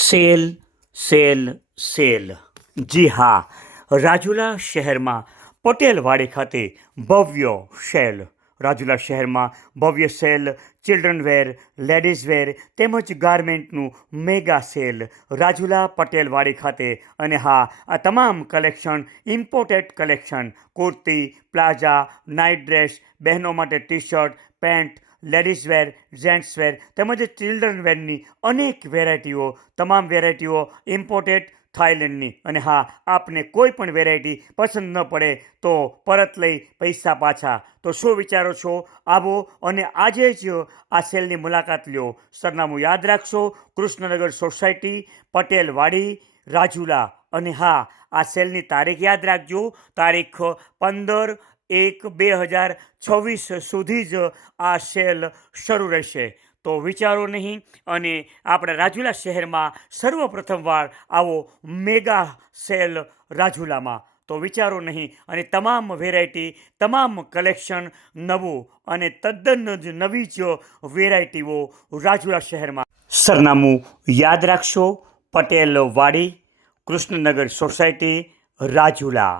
Sale sale sale જી હા, રાજુલા શહેરમાં પટેલવાડી ખાતે ભવ્ય સેલ. રાજુલા શહેરમાં ભવ્ય sale, children wear, ladies wear તેમજ ગાર્મેન્ટનું મેગા સેલ રાજુલા પટેલવાડી ખાતે. અને હા, આ તમામ collection imported collection, kurti, plaza, night dress, બહેનો માટે T shirt, pant, ladies wear, gents wear તેમજ ચિલ્ડ્રન વેરની અનેક વેરાયટીઓ, તમામ વેરાયટીઓ ઇમ્પોર્ટેડ થાઇલેન્ડની. અને હા, આપને કોઈ પણ વેરાયટી પસંદ ન પડે તો પરત લઈ પૈસા પાછા. તો શું વિચારો છો? આવો અને આજે જ આ સેલની મુલાકાત લ્યો. સરનામું યાદ રાખશો, કૃષ્ણનગર સોસાયટી, પટેલવાડી, રાજુલા. અને હા, આ સેલની તારીખ યાદ રાખજો, તારીખ 15/1/2026 સુધી જ આ સેલ શરૂ રહેશે. તો વિચારો નહીં. અને આપણા રાજુલા શહેરમાં સર્વપ્રથમવાર આવો મેગા સેલ રાજુલામાં. તો વિચારો નહીં. અને તમામ વેરાયટી, તમામ કલેક્શન નવું અને તદ્દન જ નવી જ વેરાયટીઓ રાજુલા શહેરમાં. સરનામું યાદ રાખશો, પટેલવાડી, કૃષ્ણનગર સોસાયટી, રાજુલા.